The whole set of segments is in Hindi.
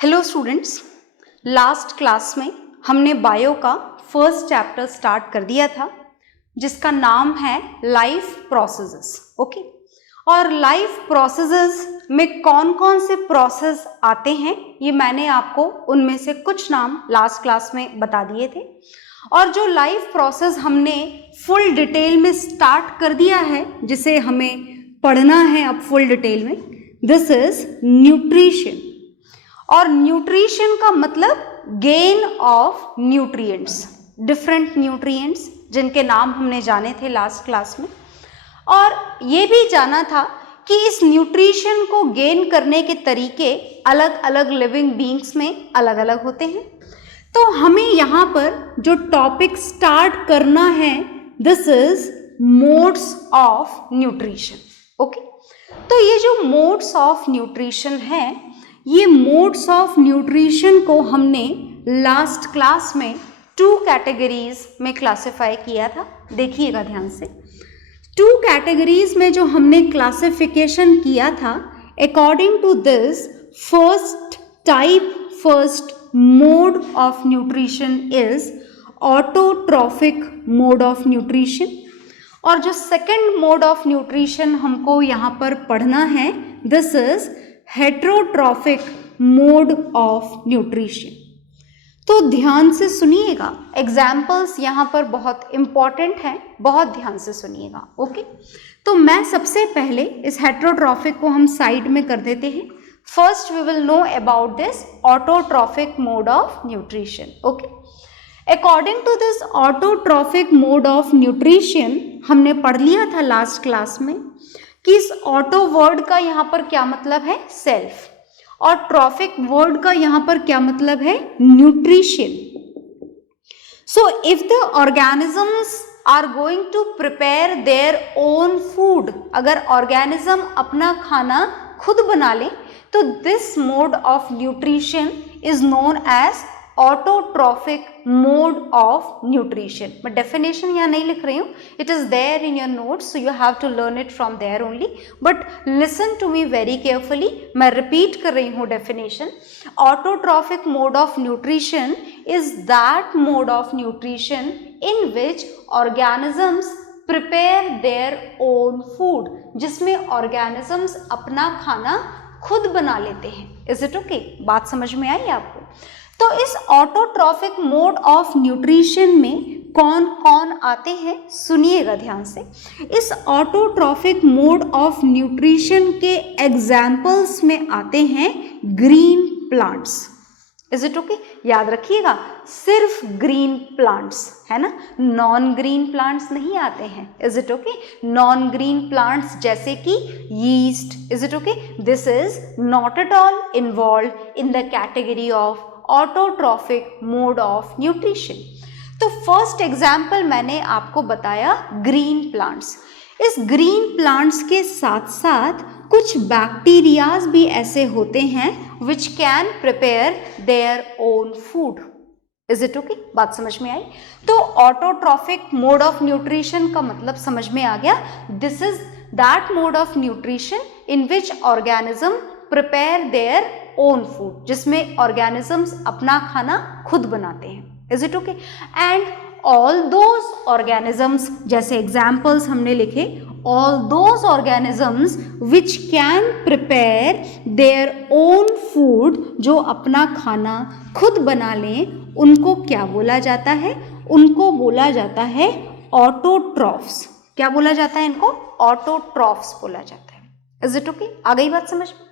हेलो स्टूडेंट्स, लास्ट क्लास में हमने बायो का फर्स्ट चैप्टर स्टार्ट कर दिया था जिसका नाम है लाइफ प्रोसेसेस। ओके, और लाइफ प्रोसेसेस में कौन कौन से प्रोसेस आते हैं ये मैंने आपको उनमें से कुछ नाम लास्ट क्लास में बता दिए थे। और जो लाइफ प्रोसेस हमने फुल डिटेल में स्टार्ट कर दिया है जिसे हमें पढ़ना है अब फुल डिटेल में, दिस इज न्यूट्रिशन। और न्यूट्रिशन का मतलब gain of nutrients, different nutrients जिनके नाम हमने जाने थे लास्ट क्लास में। और ये भी जाना था कि इस न्यूट्रिशन को गेन करने के तरीके अलग अलग लिविंग बीइंग्स में अलग अलग होते हैं। तो हमें यहाँ पर जो टॉपिक स्टार्ट करना है this is modes of nutrition. Okay, तो ये जो मोड्स ऑफ न्यूट्रिशन है, ये मोड्स ऑफ न्यूट्रिशन को हमने लास्ट क्लास में 2 कैटेगरीज में क्लासिफाई किया था। देखिएगा ध्यान से, 2 कैटेगरीज में जो हमने क्लासिफिकेशन किया था, according to this first mode of nutrition is autotrophic mode of nutrition. और जो सेकंड मोड ऑफ न्यूट्रिशन हमको यहाँ पर पढ़ना है this is heterotrophic mode of nutrition. तो ध्यान से सुनिएगा, एग्जाम्पल्स यहाँ पर बहुत इंपॉर्टेंट हैं, बहुत ध्यान से सुनिएगा। ओके, तो मैं सबसे पहले इस हेटेरोट्रॉफिक को हम साइड में कर देते हैं। First we will know about this autotrophic mode of nutrition. Okay, according to this autotrophic mode of nutrition हमने पढ़ लिया था लास्ट क्लास में कि इस ऑटो वर्ड का यहाँ पर क्या मतलब है, सेल्फ, और ट्रॉफिक वर्ड का यहाँ पर क्या मतलब है, nutrition. So if the organisms are going to prepare their own food, अगर ऑर्गेनिज्म अपना खाना खुद बना ले तो this mode of nutrition is known as autotrophic mode of nutrition. मैं डेफिनेशन यहाँ नहीं लिख रही हूँ, it is there in your notes, so you have to learn it from there only, but listen to me very carefully. मैं रिपीट कर रही हूँ definition. Autotrophic mode of nutrition is that mode of nutrition in which organisms prepare their own food, जिसमें ऑर्गेनिजम्स अपना खाना खुद बना लेते हैं। Is it okay? बात समझ में आई आपको? तो इस ऑटोट्रॉफिक मोड ऑफ न्यूट्रिशन में कौन कौन आते हैं सुनिएगा ध्यान से। इस ऑटोट्रॉफिक मोड ऑफ न्यूट्रिशन के एग्जाम्पल्स में आते हैं green plants. Is it okay? याद रखिएगा, सिर्फ ग्रीन प्लांट्स है ना, नॉन ग्रीन प्लांट्स नहीं आते हैं। Is it okay? Non green plants जैसे कि yeast. Is it okay? This is not at all involve in the category of autotrophic mode of nutrition. तो फर्स्ट एग्जाम्पल मैंने आपको बताया ग्रीन प्लांट्स। इस ग्रीन प्लांट्स के साथ साथ कुछ बैक्टीरियाज भी ऐसे होते हैं which can prepare their own food. Is it okay? बात समझ में आई? तो ऑटोट्रॉफिक मोड ऑफ न्यूट्रिशन का मतलब समझ में आ गया। This is that mode of nutrition in which organism prepare their own food, जिसमें ऑर्गेनिजम्स अपना खाना खुद बनाते हैं। Is it okay? And all those organisms, जैसे एग्जाम्पल्स हमने लिखे, all those organisms which can prepare their own food, जो अपना खाना खुद बना लें, उनको क्या बोला जाता है? उनको बोला जाता है ऑटोट्रॉफ्स। क्या बोला जाता है इनको? ऑटोट्रॉफ्स बोला जाता है। Is it okay? आ गई बात समझ में?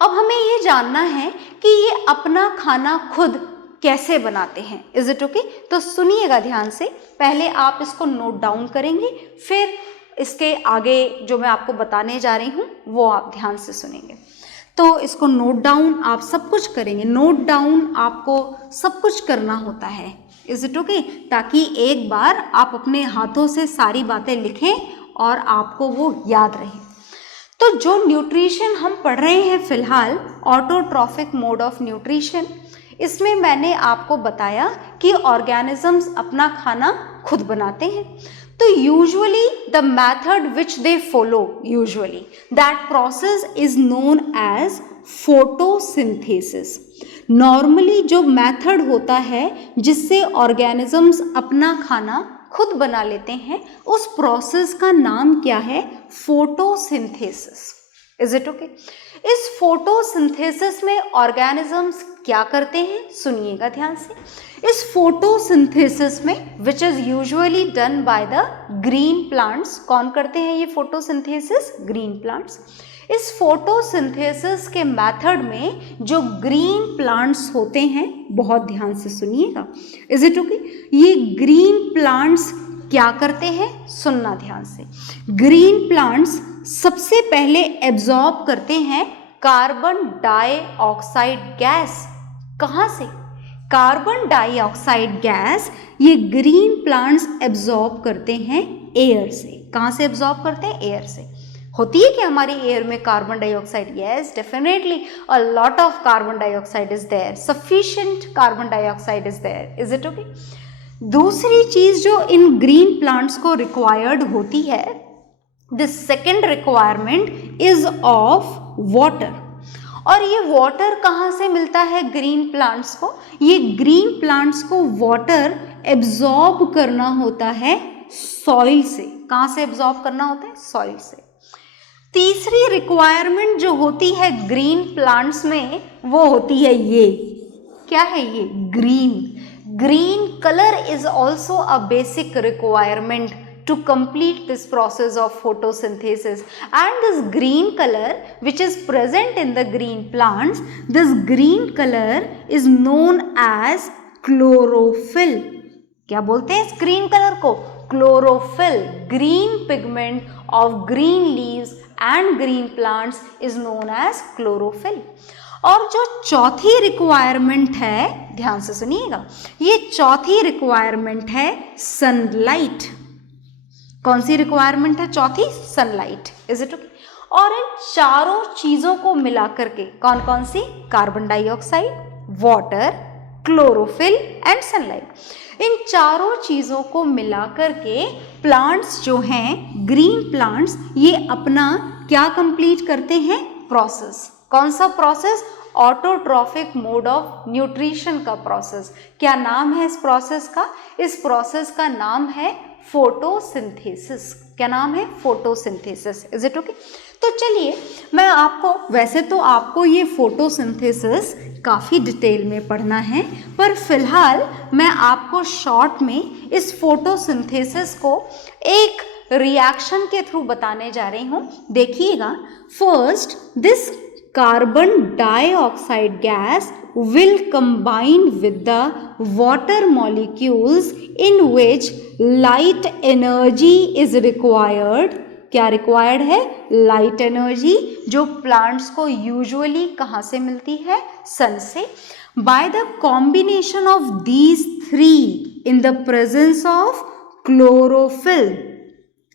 अब हमें ये जानना है कि ये अपना खाना खुद कैसे बनाते हैं। Is it okay? तो सुनिएगा ध्यान से, पहले आप इसको नोट डाउन करेंगे, फिर इसके आगे जो मैं आपको बताने जा रही हूँ वो आप ध्यान से सुनेंगे। तो इसको नोट डाउन आप सब कुछ करेंगे, नोट डाउन आपको सब कुछ करना होता है। Is it okay? ताकि एक बार आप अपने हाथों से सारी बातें लिखें और आपको वो याद रहे। तो जो न्यूट्रिशन हम पढ़ रहे हैं फिलहाल, ऑटोट्रॉफिक मोड ऑफ न्यूट्रिशन, इसमें मैंने आपको बताया कि ऑर्गेनिजम्स अपना खाना खुद बनाते हैं। तो usually the method which they follow, usually that process is known as photosynthesis. Normally जो मेथड होता है जिससे ऑर्गेनिजम्स अपना खाना खुद बना लेते हैं, उस प्रोसेस का नाम क्या है? फोटोसिंथेसिस। Is it okay? इस फोटोसिंथेसिस में ऑर्गेनिजम्स क्या करते हैं, सुनिएगा ध्यान से। इस फोटोसिंथेसिस में which is usually done by the green plants, कौन करते हैं ये फोटोसिंथेसिस? Green plants. इस फोटोसिंथेसिस के मेथड में जो ग्रीन प्लांट्स होते हैं, बहुत ध्यान से सुनिएगा, इज इट ओके? ये ग्रीन प्लांट्स क्या करते हैं, सुनना ध्यान से। ग्रीन प्लांट्स सबसे पहले एब्जॉर्ब करते हैं कार्बन डाइऑक्साइड गैस। कहाँ से? कार्बन डाइऑक्साइड गैस ये ग्रीन प्लांट्स एब्जॉर्ब करते हैं एयर से। कहाँ से एब्जॉर्ब करते हैं? एयर से। होती है कि हमारी एयर में carbon dioxide? Yes, definitely a lot of carbon dioxide is there, sufficient carbon dioxide is there. Is it okay? दूसरी चीज जो इन ग्रीन प्लांट्स को रिक्वायर्ड होती है, the second requirement is of water. और ये वाटर कहाँ से मिलता है ग्रीन प्लांट्स को? ये ग्रीन प्लांट्स को वाटर एब्जॉर्ब करना होता है सॉइल से। कहाँ से एब्जॉर्ब करना होता है? सॉइल से। तीसरी रिक्वायरमेंट जो होती है ग्रीन प्लांट्स में, वो होती है ये, क्या है ये? Green. Green colour is also a basic requirement to complete this process of photosynthesis, and this green color which is present in the green plants, this green color is known as chlorophyll. क्या बोलते हैं इस ग्रीन कलर को? Chlorophyll. Green pigment of green leaves and green plants is known as chlorophyll. और जो चौथी रिक्वायरमेंट है, ध्यान से सुनिएगा, ये चौथी रिक्वायरमेंट है सनलाइट। कौन सी रिक्वायरमेंट है चौथी? सनलाइट। Is it okay? और इन चारों चीजों को मिलाकर के, कौन कौन सी? Carbon dioxide, water, chlorophyll and sunlight. इन चारों चीजों को मिलाकर के प्लांट्स जो हैं, ग्रीन प्लांट्स, ये अपना क्या कंप्लीट करते हैं? प्रोसेस। कौन सा process? Autotrophic mode of nutrition का प्रोसेस। क्या नाम है इस प्रोसेस का? इस प्रोसेस का नाम है फोटोसिंथेसिस। क्या नाम है? फोटोसिंथेसिस। Is it okay? तो चलिए मैं आपको, वैसे तो आपको ये फोटोसिंथेसिस काफ़ी डिटेल में पढ़ना है, पर फिलहाल मैं आपको शॉर्ट में इस फोटोसिंथेसिस को एक रिएक्शन के थ्रू बताने जा रही हूँ। देखिएगा, first this carbon dioxide gas will combine with the water molecules in which light energy is required. क्या रिक्वायर्ड है? लाइट एनर्जी, जो प्लांट्स को यूजुअली कहाँ से मिलती है? सन से। By the combination of these three in the presence of chlorophyll.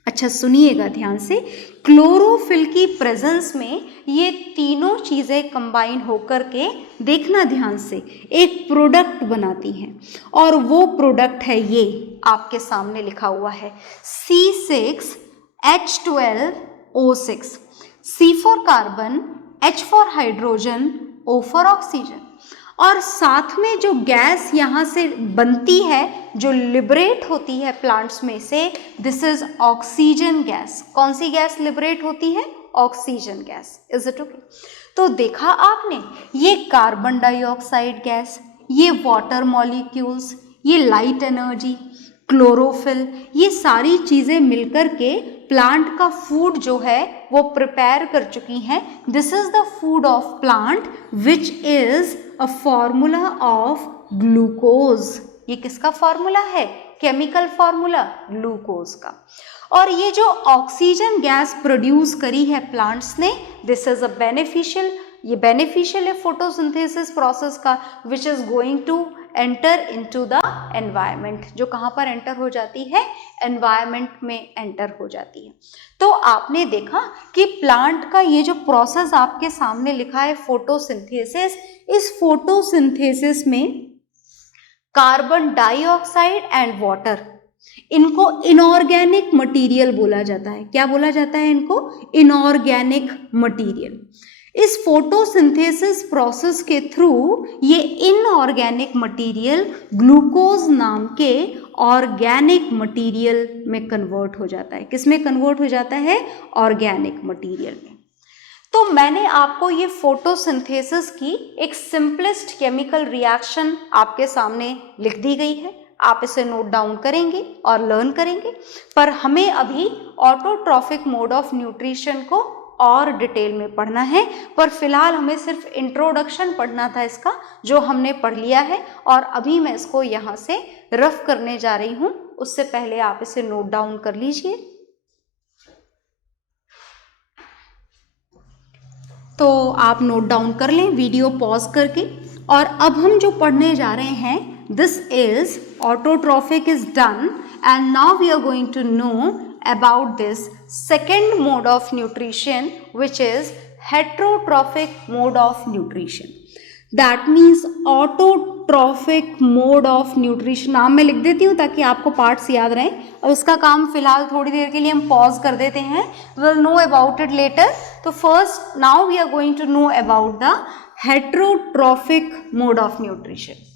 अच्छा सुनिएगा ध्यान से, क्लोरोफिल की प्रेजेंस में ये तीनों चीज़ें कंबाइन होकर के, देखना ध्यान से, एक प्रोडक्ट बनाती हैं। और वो प्रोडक्ट है ये, आपके सामने लिखा हुआ है C6H12O6। C for carbon, H for hydrogen, O for oxygen. और साथ में जो गैस यहाँ से बनती है, जो लिबरेट होती है प्लांट्स में से, दिस इज ऑक्सीजन गैस। कौन सी गैस लिबरेट होती है? Oxygen gas. Is it okay? तो देखा आपने, ये कार्बन डाइऑक्साइड गैस, ये वाटर मॉलिक्यूल्स, ये लाइट एनर्जी, क्लोरोफिल, ये सारी चीज़ें मिलकर के प्लांट का फूड जो है वो प्रिपेयर कर चुकी हैं। This is the food of plant which is a formula of glucose. ये किसका फॉर्मूला है? केमिकल फॉर्मूला, ग्लूकोज का। और ये जो ऑक्सीजन गैस प्रोड्यूस करी है प्लांट्स ने, दिस इज अ बेनिफिशियल, ये बेनिफिशियल है फोटोसिंथेसिस प्रोसेस का, which is going to enter into the environment. जो कहाँ पर एंटर हो जाती है? एनवायरमेंट में एंटर हो जाती है। तो आपने देखा कि प्लांट का ये जो प्रोसेस आपके सामने लिखा है फोटोसिंथेसिस, इस फोटोसिंथेसिस में कार्बन डाइऑक्साइड एंड वाटर, इनको इनऑर्गेनिक मटेरियल बोला जाता है। क्या बोला जाता है इनको? Inorganic material. इस फोटोसिंथेसिस प्रोसेस के थ्रू ये इनऑर्गेनिक मटेरियल ग्लूकोज नाम के ऑर्गेनिक मटेरियल में कन्वर्ट हो जाता है। किस में कन्वर्ट हो जाता है? ऑर्गेनिक मटेरियल में। तो मैंने आपको ये फोटोसिंथेसिस की एक सिंपलेस्ट केमिकल रिएक्शन आपके सामने लिख दी गई है। आप इसे नोट डाउन करेंगे और लर्न करेंगे, पर हमें अभी ऑटोट्रॉफिक मोड ऑफ न्यूट्रिशन को और डिटेल में पढ़ना है। पर फिलहाल हमें सिर्फ इंट्रोडक्शन पढ़ना था इसका, जो हमने पढ़ लिया है, और अभी मैं इसको यहाँ से रफ करने जा रही हूँ। उससे पहले आप इसे नोट डाउन कर लीजिए। तो आप नोट डाउन कर लें वीडियो पॉज करके। और अब हम जो पढ़ने जा रहे हैं, this is autotrophic is done, and now we are going to know about this second mode of nutrition, which is heterotrophic mode of nutrition. That means autotrophic mode of nutrition। नाम मैं लिख देती हूँ ताकि आपको पार्ट्स याद रहें, और इसका काम फिलहाल थोड़ी देर के लिए हम पॉज कर देते हैं। We'll know about it later। तो first now we are going to know about the heterotrophic mode of nutrition।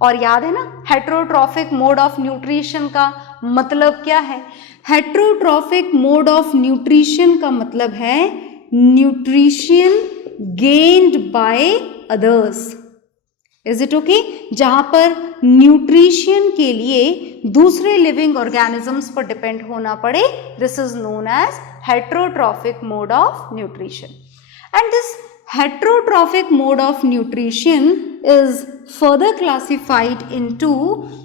और याद है ना, हेट्रोट्रॉफिक मोड ऑफ न्यूट्रिशन का मतलब क्या है? हेट्रोट्रॉफिक मोड ऑफ न्यूट्रिशन का मतलब है nutrition gained by others. Is it okay? जहां पर न्यूट्रिशन के लिए दूसरे लिविंग ऑर्गेनिजम्स पर डिपेंड होना पड़े, this is known as heterotrophic mode of nutrition. And this heterotrophic mode of nutrition is further classified into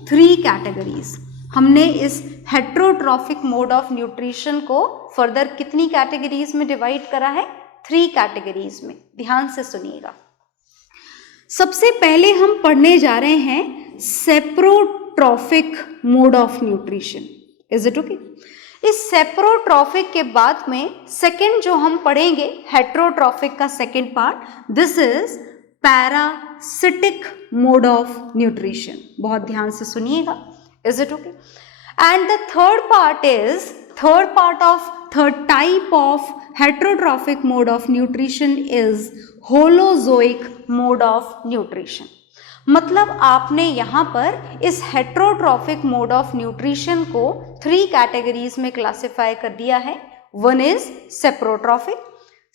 3 categories। हमने इस heterotrophic mode of nutrition को फर्दर कितनी कैटेगरीज में डिवाइड करा है? 3 कैटेगरीज में। ध्यान से सुनिएगा। सबसे पहले हम पढ़ने जा रहे हैं saprotrophic mode of nutrition. Is it okay? इस सेप्रोट्रॉफिक के बाद में सेकंड जो हम पढ़ेंगे, हेट्रोट्रॉफिक का second part, this is parasitic mode of nutrition. बहुत ध्यान से सुनिएगा। Is it okay? And the third type of heterotrophic mode of nutrition is holozoic mode of nutrition. मतलब आपने यहाँ पर इस हेट्रोट्रॉफिक मोड ऑफ न्यूट्रिशन को 3 कैटेगरीज में क्लासिफाई कर दिया है। One is saprotrophic,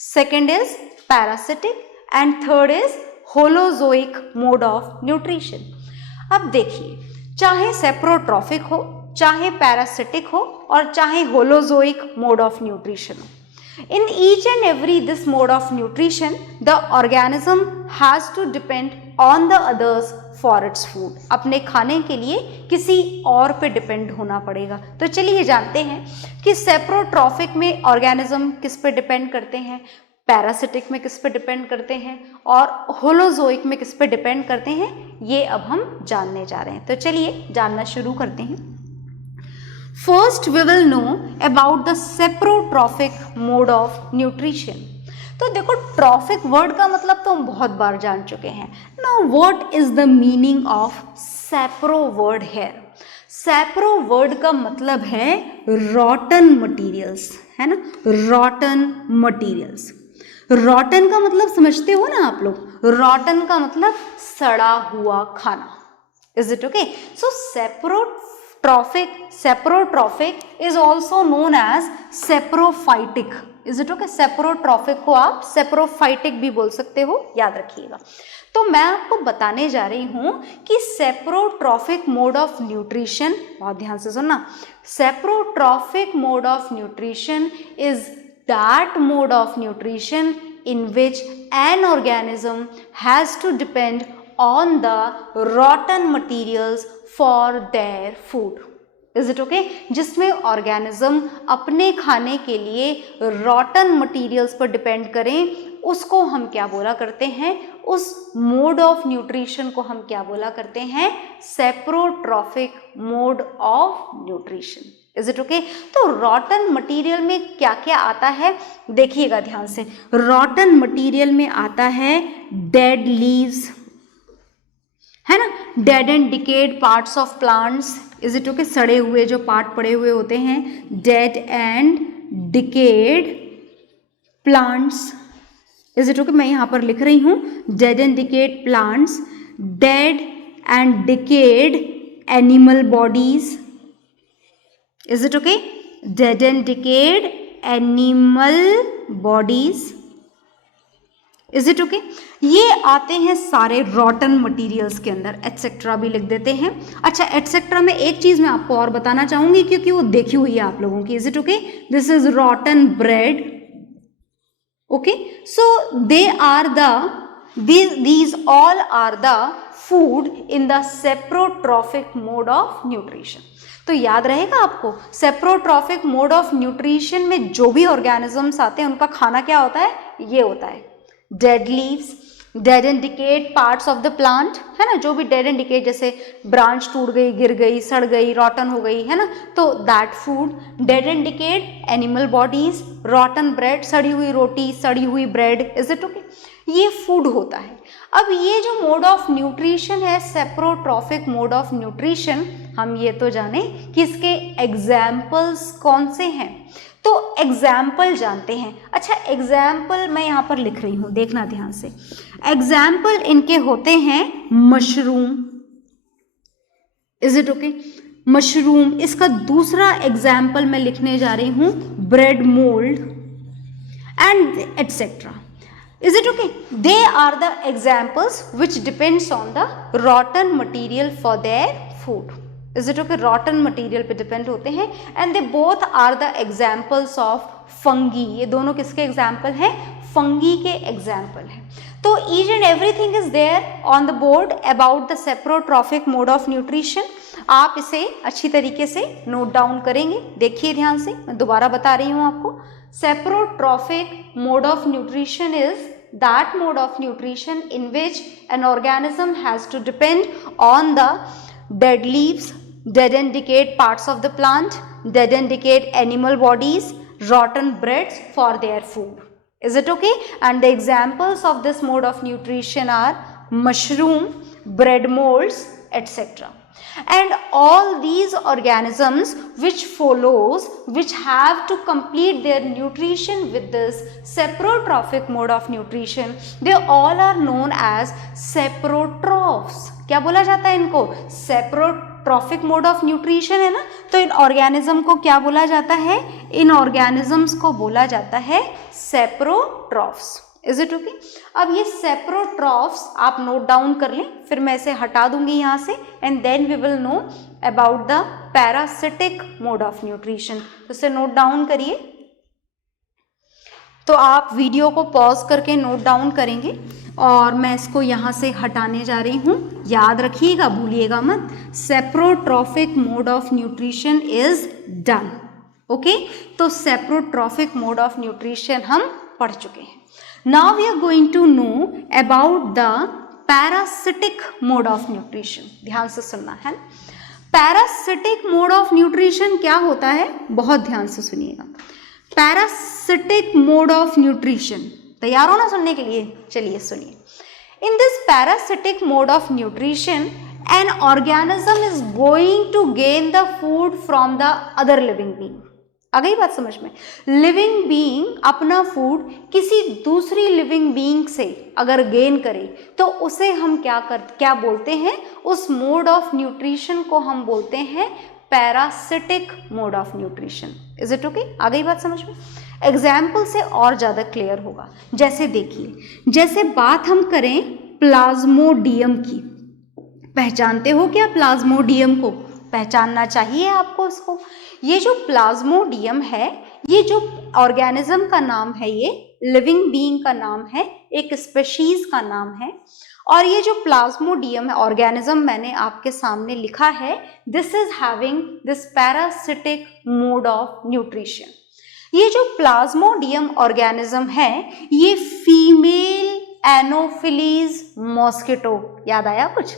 second is parasitic, and third is holozoic mode of nutrition. अब देखिए, चाहे सेप्रोट्रॉफिक हो, चाहे पैरासिटिक हो, और चाहे होलोजोइक मोड ऑफ न्यूट्रिशन हो, in each and every this mode of nutrition the organism has to depend on the others for its food। अपने खाने के लिए किसी और पे डिपेंड होना पड़ेगा। तो चलिए जानते हैं कि सेप्रोट्रॉफिक में ऑर्गेनिज्म किस पे डिपेंड करते हैं, पैरासिटिक में किस पे डिपेंड करते हैं, और होलोजोइक में किस पे डिपेंड करते हैं। ये अब हम जानने जा रहे हैं। तो चलिए जानना शुरू करते हैं। First we will know about the saprotrophic mode of nutrition। तो देखो, ट्रॉफिक वर्ड का मतलब तो हम बहुत बार जान चुके हैं। Now what is the meaning of sapro word here? सैप्रो word का मतलब है rotten materials, है ना? rotten materials। rotten का मतलब समझते हो ना आप लोग? rotten का मतलब सड़ा हुआ खाना। Is it okay? So saprotrophic is also known as saprophytic। Is it okay? Saprotrophic को आप सेप्रोफाइटिक भी बोल सकते हो, याद रखिएगा। तो मैं आपको बताने जा रही हूं कि सेप्रोट्रॉफिक मोड ऑफ न्यूट्रिशन, बहुत ध्यान से सुनना, saprotrophic mode of nutrition is that mode of nutrition in which an organism has to depend on the rotten materials for their food। Is it okay? जिसमें ऑर्गेनिज्म अपने खाने के लिए रॉटन मटेरियल्स पर डिपेंड करें, उसको हम क्या बोला करते हैं? उस मोड ऑफ न्यूट्रिशन को हम क्या बोला करते हैं? Saprotrophic mode of nutrition. Is it okay? तो रॉटन मटेरियल में क्या क्या आता है, देखिएगा ध्यान से। रॉटन मटेरियल में आता है डेड लीव्स, है ना, dead and decade parts of plants, is it okay, सड़े हुए जो पार्ट पड़े हुए होते हैं, dead and decade plants, is it okay, मैं यहाँ पर लिख रही हूँ dead and decade plants, dead and decade animal bodies, is it okay, dead and decade animal bodies, is it ओके। ये आते हैं सारे रॉटन मटेरियल्स के अंदर, एटसेट्रा भी लिख देते हैं। अच्छा, एटसेट्रा में एक चीज मैं आपको और बताना चाहूंगी क्योंकि वो देखी हुई है आप लोगों की, is it okay, this is rotten bread, okay, so they are the these all are the food in the saprotrophic mode of nutrition। तो याद रहेगा आपको, सेप्रोट्रॉफिक मोड ऑफ न्यूट्रिशन में जो भी ऑर्गेनिजम्स आते हैं उनका खाना क्या होता है, ये होता है dead leaves, dead and decade parts of the plant, है ना, जो भी डेड एंड डिकेड, जैसे ब्रांच टूट गई, गिर गई, सड़ गई, रॉटन हो गई, है ना, तो that food, dead and decade animal bodies, रॉटन bread, सड़ी हुई रोटी, सड़ी हुई ब्रेड, इज इट ओके, ये फूड होता है। अब ये जो मोड ऑफ न्यूट्रिशन है, सेप्रोट्रॉफिक मोड ऑफ न्यूट्रिशन, हम ये तो जाने कि इसके एग्जाम्पल्स कौन से हैं, तो एग्जाम्पल जानते हैं। अच्छा, एग्जाम्पल मैं यहाँ पर लिख रही हूँ, देखना ध्यान से, एग्जाम्पल इनके होते हैं mushroom, is it okay, mushroom. इसका दूसरा एग्जाम्पल मैं लिखने जा रही हूँ bread mould and etcetera, is it okay, they are the examples which depends on the rotten material for their food, is it okay, rotten material पे depend होते हैं, and they both are the examples of fungi, ये दोनों किसके example हैं, fungi के example हैं। तो each and everything is there on the board about the saprotrophic mode of nutrition, आप इसे अच्छी तरीके से नोट डाउन करेंगे। देखिए ध्यान से, मैं दोबारा बता रही हूँ आपको, saprotrophic mode of nutrition is that mode of nutrition in which an organism has to depend on the dead leaves, dead and decayed parts of the plant, dead and decayed animal bodies, rotten breads for their food, is it okay, and the examples of this mode of nutrition are mushroom, bread molds, etc. And all these organisms which follows, which have to complete their nutrition with this saprotrophic mode of nutrition, they all are known as saprotrophs। क्या बोला जाता है इनको, saprotrophic mode of nutrition है ना, तो इन ऑर्गेनिज्म को क्या बोला जाता है, इन ऑर्गेनिजम्स को बोला जाता है saprotrophs, इज इट ओके। अब ये सेप्रोट्रॉफ्स आप नोट डाउन कर लें, फिर मैं इसे हटा दूंगी यहाँ से, and then we will know about the parasitic mode of nutrition. तो इसे नोट डाउन करिए, तो आप वीडियो को पॉज करके नोट डाउन करेंगे और मैं इसको यहाँ से हटाने जा रही हूँ, याद रखिएगा, भूलिएगा मत, saprotrophic mode of nutrition is done, okay. तो सेप्रोट्रॉफिक मोड ऑफ न्यूट्रिशन हम पढ़ चुके हैं। Now we are going to know about the parasitic mode of nutrition। ध्यान से सुनना है। Parasitic mode of nutrition क्या होता है, बहुत ध्यान से सुनिएगा। Parasitic mode of nutrition, तैयार हो ना सुनने के लिए, चलिए सुनिए। In this parasitic mode of nutrition, an organism is going to gain the food from the other living being। आ गई बात समझ में, लिविंग बीइंग अपना फूड किसी दूसरी लिविंग बीइंग से अगर गेन करे तो उसे हम क्या बोलते हैं, उस मोड ऑफ न्यूट्रिशन को हम बोलते हैं parasitic mode of nutrition, is it okay. आ गई बात समझ में, एग्जाम्पल से और ज़्यादा क्लियर होगा। जैसे देखिए, जैसे बात हम करें प्लाज्मोडियम की, पहचानते हो क्या प्लाज्मोडियम को, पहचानना चाहिए आपको इसको। ये जो प्लाज्मोडियम है, ये जो ऑर्गेनिज्म का नाम है, ये लिविंग बीइंग का नाम है, एक स्पीशीज का नाम है, और ये जो प्लाज्मोडियम है ऑर्गेनिज्म मैंने आपके सामने लिखा है, this is having this parasitic mode of nutrition. ये जो प्लाज्मोडियम ऑर्गेनिज्म है, ये फीमेल एनोफिलीज मॉस्किटो, याद आया कुछ,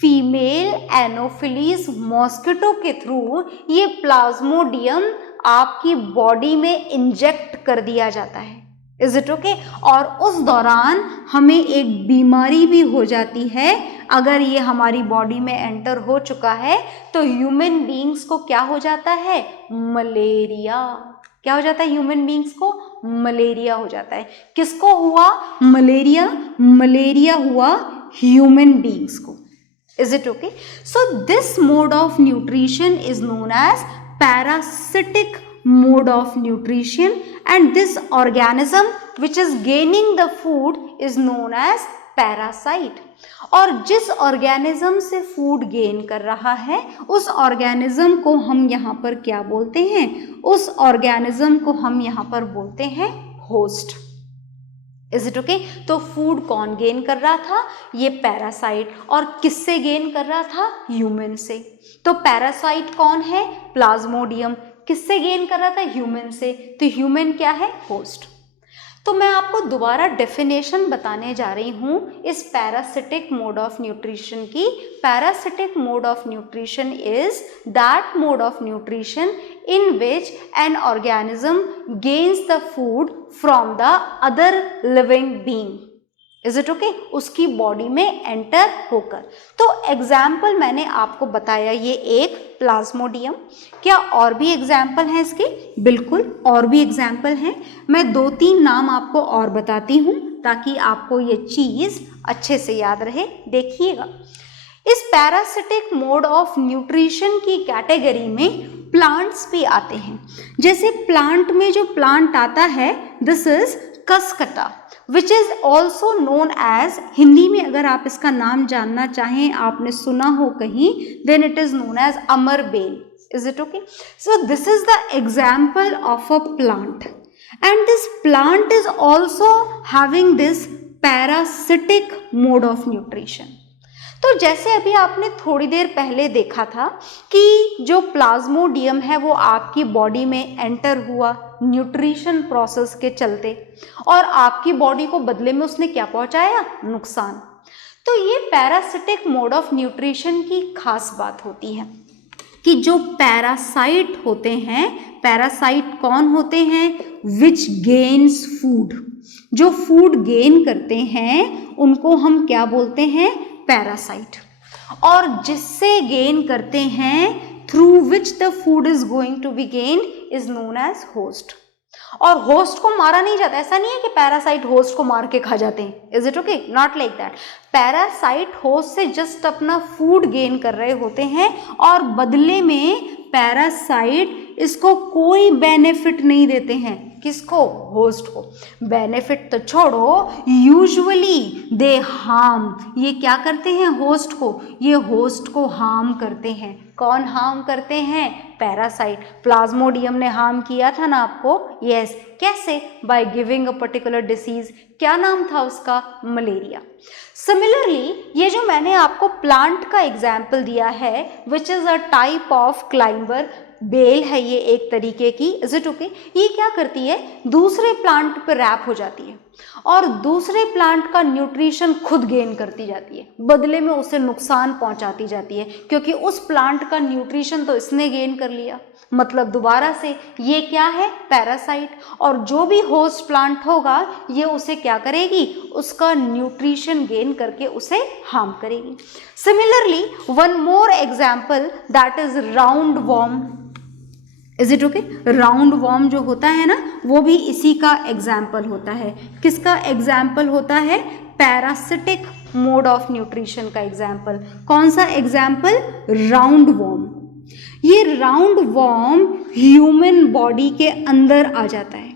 फीमेल एनोफिलीज मॉस्किटो के थ्रू ये प्लाज्मोडियम आपकी बॉडी में इंजेक्ट कर दिया जाता है, इज इट ओके। और उस दौरान हमें एक बीमारी भी हो जाती है, अगर ये हमारी बॉडी में एंटर हो चुका है तो ह्यूमन बीइंग्स को क्या हो जाता है? मलेरिया। क्या हो जाता है? ह्यूमन बीइंग्स को मलेरिया हो जाता है। किसको हुआ मलेरिया? मलेरिया हुआ ह्यूमन बीइंग्स को। Is it okay? So this mode of nutrition is known as parasitic mode of nutrition, and this organism which is gaining the food is known as parasite. और जिस ऑर्गेनिज्म से फूड गेन कर रहा है उस ऑर्गेनिज्म को हम यहाँ पर क्या बोलते हैं? उस ऑर्गेनिज्म को हम यहाँ पर बोलते हैं होस्ट। Is it okay? तो फूड कौन गेन कर रहा था? ये पैरासाइट। और किससे गेन कर रहा था? ह्यूमन से। तो पैरासाइट कौन है? प्लाज्मोडियम। किससे गेन कर रहा था? ह्यूमन से। तो ह्यूमन क्या है? होस्ट। तो मैं आपको दोबारा डेफिनेशन बताने जा रही हूँ इस पैरासिटिक मोड ऑफ न्यूट्रिशन की। Parasitic mode of nutrition is that mode of nutrition in which an organism gains the food from the other living being. Is it okay? उसकी बॉडी में एंटर होकर। तो एग्जाम्पल मैंने आपको बताया ये एक प्लाज्मोडियम। क्या और भी एग्जाम्पल हैं इसके? बिल्कुल और भी एग्जाम्पल हैं। मैं 2-3 नाम आपको और बताती हूँ ताकि आपको ये चीज़ अच्छे से याद रहे। देखिएगा, इस पैरासिटिक मोड ऑफ न्यूट्रिशन की कैटेगरी में प्लांट्स भी आते हैं। जैसे प्लांट में जो प्लांट आता है this is Cuscuta which is also known as, Hindi में अगर आप इसका नाम जानना चाहें, आपने सुना हो कहीं, then it is known as अमरबेल। Is it okay? So this is the example of a plant and this plant is also having this parasitic mode of nutrition. तो जैसे अभी आपने थोड़ी देर पहले देखा था कि जो प्लाज्मोडियम है वो आपकी बॉडी में एंटर हुआ न्यूट्रिशन प्रोसेस के चलते, और आपकी बॉडी को बदले में उसने क्या पहुंचाया? नुकसान। तो ये पैरासिटिक मोड ऑफ न्यूट्रिशन की खास बात होती है कि जो पैरासाइट होते हैं, पैरासाइट कौन होते हैं? विच गेन्स फूड। जो फूड गेन करते हैं उनको हम क्या बोलते हैं? पैरासाइट। और जिससे गेन करते हैं, through which the food is going to be gain, is known as host. और होस्ट को मारा नहीं जाता, ऐसा नहीं है कि पैरासाइट होस्ट को मार के खा जाते हैं। Is it okay? Not like that. Parasite host से जस्ट अपना फूड गेन कर रहे होते हैं और बदले में पैरासाइट इसको कोई बेनिफिट नहीं देते हैं। किसको? होस्ट को। बेनिफिट तो छोड़ो, यूजुअली दे हार्म। ये क्या करते हैं? होस्ट को। ये होस्ट को हार्म करते हैं। कौन हार्म करते हैं? पैरासाइट। प्लाज्मोडियम ने हार्म किया था ना आपको? यस। कैसे? By giving a particular disease. क्या नाम था उसका? मलेरिया। सिमिलरली ये जो मैंने आपको प्लांट का एग्जाम्पल दिया है which is a type of climber, बेल है ये एक तरीके की। इज इट ओके? ये क्या करती है? दूसरे प्लांट पर रैप हो जाती है और दूसरे प्लांट का न्यूट्रिशन खुद गेन करती जाती है, बदले में उसे नुकसान पहुंचाती जाती है, क्योंकि उस प्लांट का न्यूट्रिशन तो इसने गेन कर लिया। मतलब दोबारा से ये क्या है? पैरासाइट। और जो भी होस्ट प्लांट होगा ये उसे क्या करेगी? उसका न्यूट्रिशन गेन करके उसे हार्म करेगी। Similarly one more example that is round warm. Is it okay? Round warm जो होता है ना वो भी इसी का एग्जाम्पल होता है। किसका एग्जाम्पल होता है? पैरासिटिक मोड ऑफ न्यूट्रिशन का एग्जाम्पल। कौन सा एग्जाम्पल? Round warm. ये राउंड वॉर्म ह्यूमन बॉडी के अंदर आ जाता है,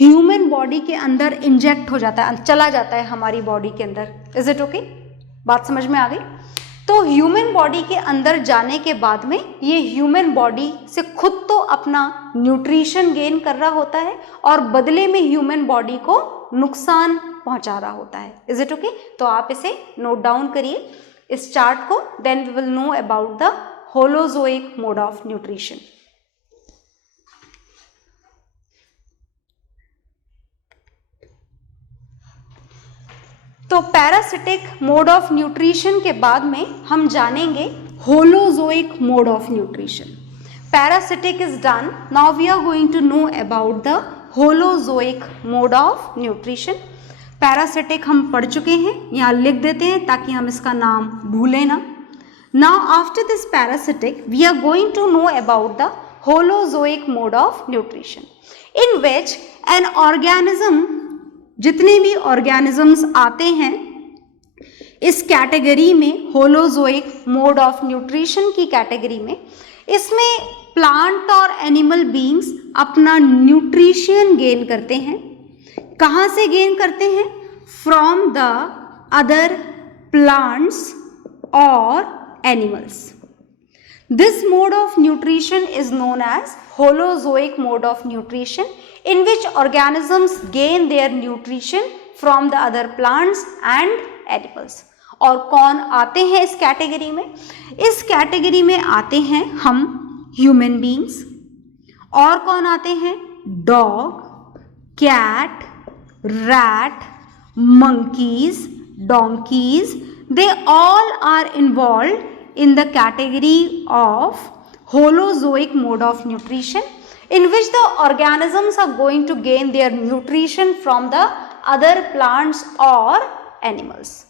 ह्यूमन बॉडी के अंदर इंजेक्ट हो जाता है, चला जाता है हमारी बॉडी के अंदर। Is it okay? बात समझ में आ गई? तो ह्यूमन बॉडी के अंदर जाने के बाद में ये ह्यूमन बॉडी से खुद तो अपना न्यूट्रिशन गेन कर रहा होता है और बदले में ह्यूमन बॉडी को नुकसान पहुंचा रहा होता है। Is it okay? तो आप इसे नोट डाउन करिए इस चार्ट को, then we will know about the holozoic mode of nutrition. तो पैरासिटिक मोड ऑफ न्यूट्रिशन के बाद में हम जानेंगे holozoic mode of nutrition. Parasitic is done, now we are going to know about the holozoic mode of nutrition. Parasitic हम पढ़ चुके हैं, यहाँ लिख देते हैं ताकि हम इसका नाम भूलें ना. Now after this parasitic we are going to know about the holozoic mode of nutrition in which an organism, जितने भी organisms आते हैं इस कैटेगरी में, होलोजोइक मोड ऑफ न्यूट्रिशन की कैटेगरी में, इसमें प्लांट और एनिमल बीइंग्स अपना न्यूट्रिशन गेन करते हैं. कहाँ से गेन करते हैं? फ्रॉम द अदर प्लांट्स और animals. This mode of nutrition is known as holozoic mode of nutrition in which organisms gain their nutrition from the other plants and animals. और कौन आते हैं इस कैटेगरी में? इस कैटेगरी में आते हैं हम ह्यूमन बीइंग्स. और कौन आते हैं? Dog, cat, rat, monkeys, donkeys. They all are involved in the category of holozoic mode of nutrition in which the organisms are going to gain their nutrition from the other plants or animals.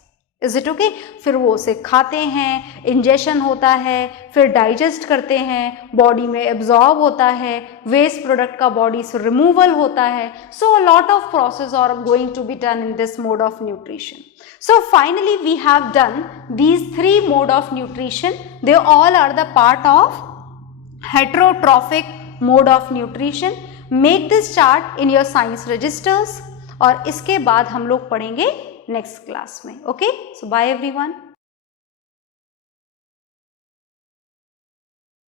Is it okay? फिर वो उसे खाते हैं, इंजेक्शन होता है, फिर डाइजेस्ट करते हैं, बॉडी में एब्जॉर्ब होता है, वेस्ट प्रोडक्ट का बॉडी से रिमूवल होता है. So a lot of process are going to be done in this mode of nutrition. So finally we have done these three mode of nutrition. They all are the part of heterotrophic mode of nutrition. Make this chart in your science registers और इसके बाद हम लोग पढ़ेंगे नेक्स्ट क्लास में. ओके, सो बाय एवरीवन.